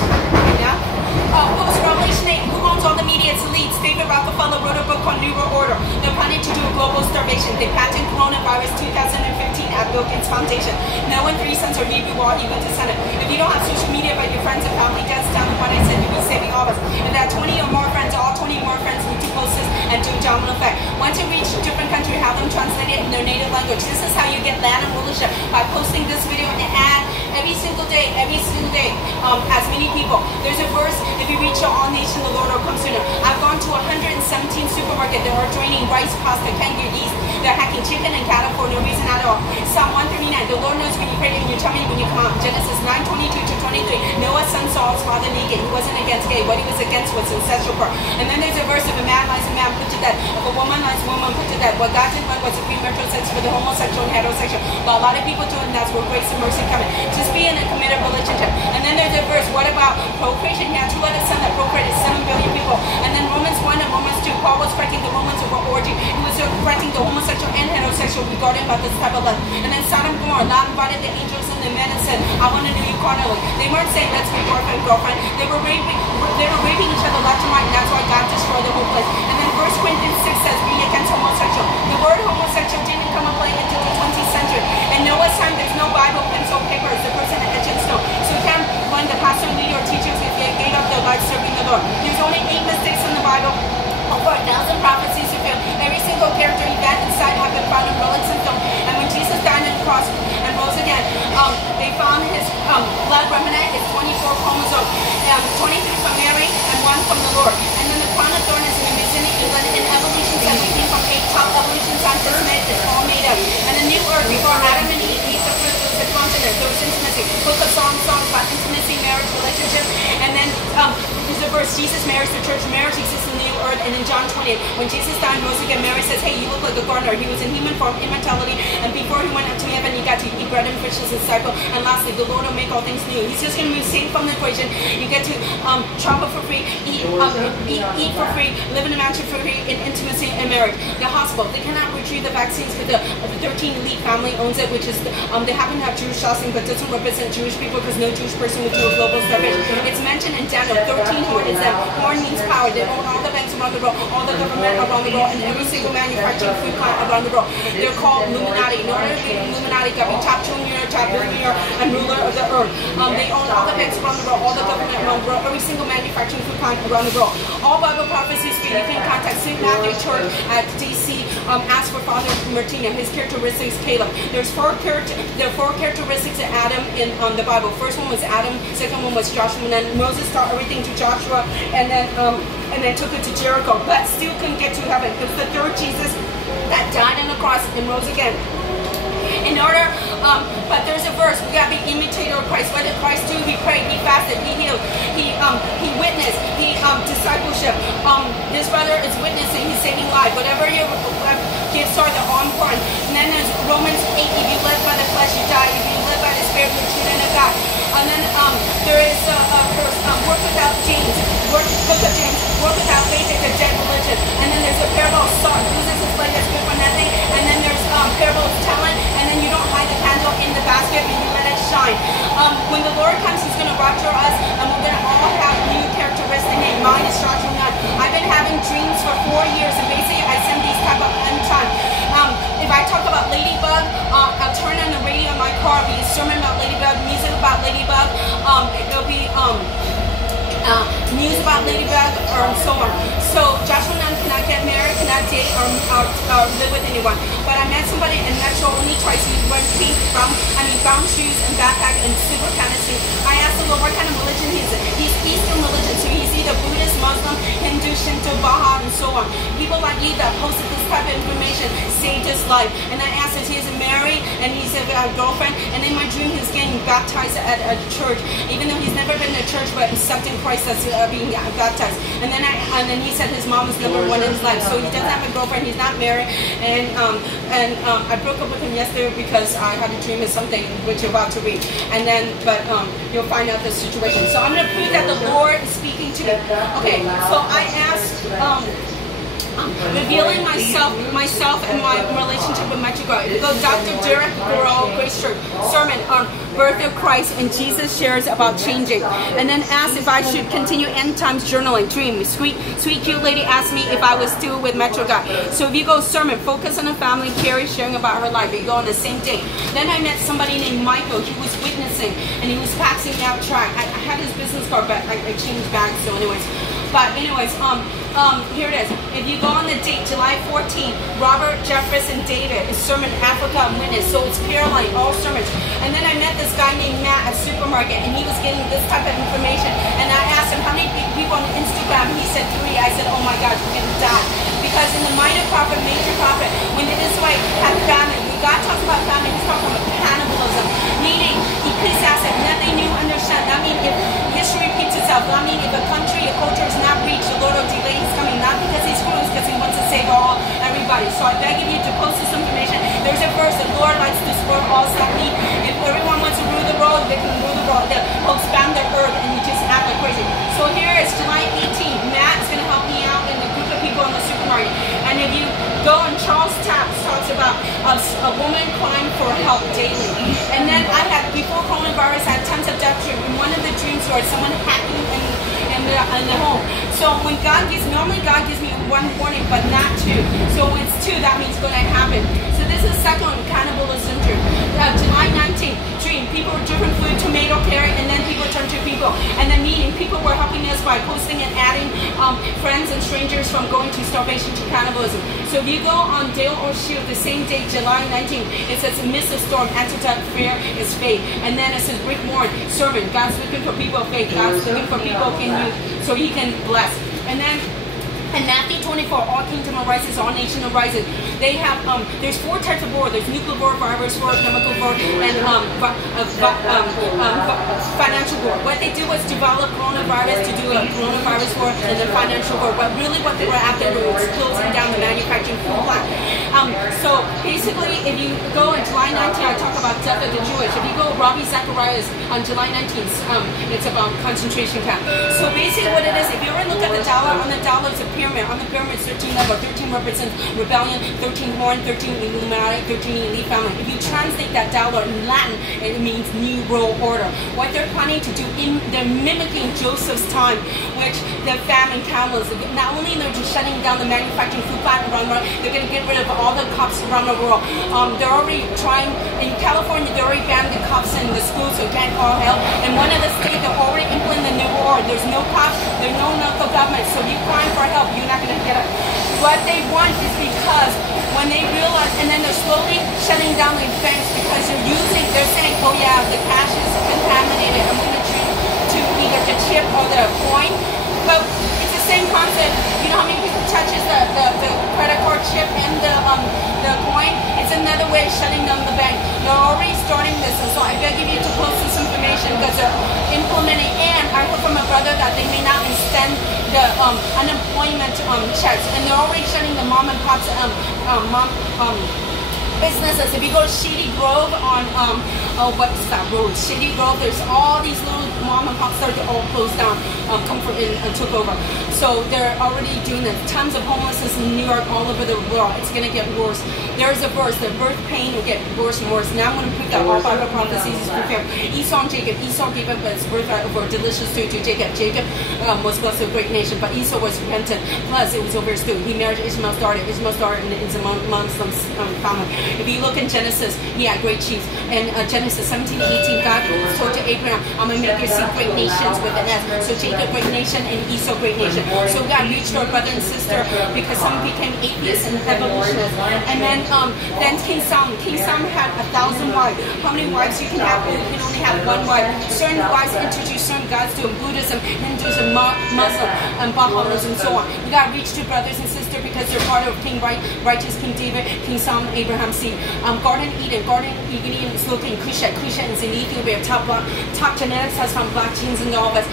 Yeah. Post Revelation 8, who owns all the media? It's elites. David Rockefeller wrote a book called New World Order. They're planning to do a global starvation. They patented coronavirus 2015 at Bill Gates Foundation. No one 3 cents or Hebrew Wall, you go to Senate. If you don't have social media but your friends and family, just down to what I said, you'll be saving all of us. If there are 20 or more friends, all 20 more friends need to post this and do domino effect. Once you reach a different country, have them translate it in their native language. This is how you get land and rulership, by posting this video and add every single day, as many people. There's a verse, if you reach all nations, the Lord will come sooner. I've gone to 117 supermarkets that are joining rice, pasta, canned goods, yeast. They're hacking chicken and cattle for no reason at all. Psalm 139, the Lord knows when you pray and you tell me when you come out. Genesis 9:22-23, Noah's son saw his father naked. He wasn't against gay. What he was against was ancestral part. And then there's a verse, if a man lies a man, put to death. If a woman lies a woman, put to death. What God did was a premarital sex for the homosexual and heterosexual. But a lot of people do it, and that's where grace and mercy come in. Just be in a committed relationship. And then there's a verse, what about procreation? He had 2 other sons that procreated 7 billion people. And then Romans 1 and Romans 2, Paul was correcting the Romans over orgy. He was correcting the homosexual and heterosexual regarding about this type of love. And then Sodom and Gomorrah, Lot invited the angels and the men and said, I want to know you carnally. They weren't saying let's be boyfriend and girlfriend. They were raping each other left and right, and that's why God destroyed the whole place. And then 1 Corinthians 6 says, being against homosexual. The word homosexual didn't come up play until the 20th century. In Noah's time, there's no Bible, pencil, paper. It's the person that etched in stone. So you can't run the pastor, leader, or teachers if they gave up their life serving the Lord. There's only 8 mistakes in the Bible. Over 1,000 prophecies fulfilled. Every single character, event, and site have been found in relics and stone. And when Jesus died on the cross and rose again, they found his blood remnant is 24 chromosomes, 23 from Mary and 1 from the Lord. And then the crown of thorns is in New England. In evolution 17 from 8 top evolution scientists made it's all made up. And the new earth before Adam and Eve ate the fruit, there was a continent, there was intimacy. Book of songs about intimacy, marriage, relationship. And then there's a verse, Jesus marries the church. Marriage exists in the new earth. And in John 20, when Jesus died and rose again, Mary says, hey, you look like a gardener. He was in human form, immortality, and before he went up to heaven, he got to eat bread and fish as a disciple. And lastly, the Lord will make all things new. He's just going to move Satan from the equation. You get to travel for free, eat for free, live in a mansion for free, in intimacy and marriage. The hospital, they cannot retrieve the vaccines because the 13 elite family owns it, which is, they happen to have Jewish housing, but doesn't represent Jewish people because no Jewish person would do a global starvation. It's mentioned in Daniel, 13 horn is them. Horn means power. They own all the banks around the world, all the government around the world, and every single manufacturing food plant around the world. They're called Illuminati. In order to be Illuminati, got to be top trillionaire, top billionaire, and ruler of the earth. They own all the banks around the world, all the government around the world, every single manufacturing food plant around the world. All Bible prophecies speak. You can contact St. Matthew Church at DC. Ask for Father Martina. His characteristics, Caleb. There are 4 characteristics of Adam in the Bible. First one was Adam. Second one was Joshua. And then Moses taught everything to Joshua, and then took it to Jericho, but still couldn't get to heaven. It was the 3rd Jesus that died on the cross and rose again. In order, but there's a verse, we gotta be imitator of Christ. What did Christ do? He prayed, he fasted, he healed, he witnessed, he discipleship. This brother is witnessing, he's saving lives. Whatever your gifts are, they're all important. And then there's Romans 8, if you live by the flesh, you die. If you live by the spirit, you're children of God. And then there is a verse, work without James, book of James, work without faith is a dead religion. And then there's a parable of salt, loses his plate, that's good for nothing. And then there's parable of talent, and then you don't hide the candle in the basket and you let it shine. When the Lord comes, he's going to rapture us, and we're going to all have new characteristics. And mine is Joshua 9. I've been having dreams for 4 years, and basically I send these type of anytime. If I talk about Ladybug, I'll turn on the radio in my car, it'll be a sermon about Ladybug, music about Ladybug, it'll be news about Ladybug, or so on. So Joshua 9 cannot get married, cannot date, or live with anyone. But I met somebody in Metro only twice. He wears pink, brown shoes and backpack and super fantasy. I asked the Lord what kind of religion he's in. He's Eastern religion, so he's either Buddhist, Muslim, Hindu, Shinto, Baha, and so on. People like you that posted this type of information saved his life. And I asked if he's married, and he said a girlfriend. And in my dream, he's getting baptized at a church, even though he's never been to church, but accepting Christ as being baptized. And then he said his mom was number 1 in his life. So he doesn't have a girlfriend. He's not married. And I broke up with him yesterday because I had a dream of something which you're about to read. And then, but you'll find out the situation. So I'm going to prove that the Lord is speaking to me. Okay, so I asked revealing myself and my relationship with Metro God. If you go Dr. Derek Burrell, Grace Church, sermon on birth of Christ, and Jesus shares about changing. And then asked if I should continue end times journaling. Dream. Sweet cute lady asked me if I was still with Metro God. So if you go sermon, focus on the family, Carrie sharing about her life. You go on the same day. Then I met somebody named Michael. He was witnessing and he was passing out track. I had his business card, but I changed bags. So anyways. But anyways, here it is. If you go on the date, July 14th, Robert, Jefferson, David, is sermon Africa Witness. So it's paralleling all sermons. And then I met this guy named Matt at supermarket, and he was getting this type of information. And I asked him how many people on Instagram. He said 3. I said, oh my God, we're gonna die. Because in the minor prophet, major prophet, when the Israelite had famine, when God talks about famine, he's talking about cannibalism, meaning ecclesiastic, nothing new, understand. That means if history repeats itself, that means if a country, a culture is not reached, the Lord will delay his coming, not because he's cruel, because he wants to save everybody. So I beg of you to post this information. There's a verse, the Lord likes to support all sadly. If everyone wants to rule the world, they can rule the world. They'll expand the earth and you just act like crazy. So here is July 18th. Matt's going to help me out and a group of people in the supermarket. And if you go on Charles Taps talks about a woman crying for help daily. And then I had, before coronavirus, I had tons of death dreams. In one of the dreams was someone hacking in the home. So when God gives, normally God gives me 1 warning, but not 2. So when it's 2, that means it's going to happen. So this is the second one, cannibalism dream. July 19th, dream. People were driven food, tomato, carrot, and then people turned to people. And then meeting, people were helping us by posting and adding friends and strangers from going to starvation to cannibalism. So if you go on Dale or Shield, the same day, July 19th, it says miss a storm, antidote fear is faith. And then it says Rick Warren, sermon, God's looking for people of faith. God's looking for people so he can bless. And then in Matthew 24, all kingdom arises, all nation arises. They have, there's 4 types of war. There's nuclear war, virus war, chemical war, and financial war. What they do was develop coronavirus to do a coronavirus war and then financial war. But really what they were after was closing down the manufacturing food plant. So basically, if you go on July 19th, I talk about death of the Jewish. If you go Ravi Zacharias on July 19th, it's about concentration camp. So basically what it is, if you ever look at the dollar, on the dollar it's a pyramid. On the pyramid it's 13 level. 13 represents rebellion, 13 horn, 13 Illuminati, 13 elite family. If you translate that dollar in Latin, it means new world order. What they're planning to do, they're mimicking Joseph's time, which the famine camels, not only they're just shutting down the manufacturing food plant around the world, they're going to get rid of all the cops around the world. They're already trying, in California, they already banned the cops in the schools, so can't call help. In one of the states, they're already implementing the new war. There's no cops, there's no local government, so you crying for help, you're not going to get it. What they want is because when they realize, and then they're slowly shutting down the banks because they're saying, oh yeah, the cash is contaminated, I'm going to change to either the chip or the coin. But it's the same concept. You know how many people touches the credit card chip and the coin? It's another way of shutting down the bank. They're already starting this, and so I beg you to post this information because they're implementing. And I heard from my brother that they may not extend the unemployment checks, and they're already shutting the mom and pops businesses. If you go to Shady Grove on what's that road? Shady Grove, there's all these little mom and pop stores that all closed down, Comfort Inn took over. So they're already doing this. Tons of homelessness in New York, all over the world. It's gonna get worse. There's a verse, the birth pain will get worse and worse. Now I'm gonna put that all Bible prophecies is prepared. Esau and Jacob. Esau gave up his birthright over delicious food to Jacob. Jacob was blessed with a great nation, but Esau was repentant. Plus, it was over his food. He married Ishmael's daughter. Ishmael's daughter is a Muslim family. If you look in Genesis, he had great chiefs. And Genesis 17 to 18, God told to Abraham, I'm going to make you see great nations with an S. So Jacob, great nation, and Esau, great nation. So God reached our brother and sister because some became atheists and evolutionists. And then King Solomon. King Solomon had 1,000 wives. How many wives you can have? You can only have 1 wife. Certain wives introduce certain gods to them. Buddhism, Hinduism, Muslim, and Bahamas, and so on. We got to reach to brothers and sisters because they're part of King Righteous, King David, King Solomon, Abraham's seed. Garden Eden is looking Cushite is in Ethiopia, top genetics has from black genes and all of us.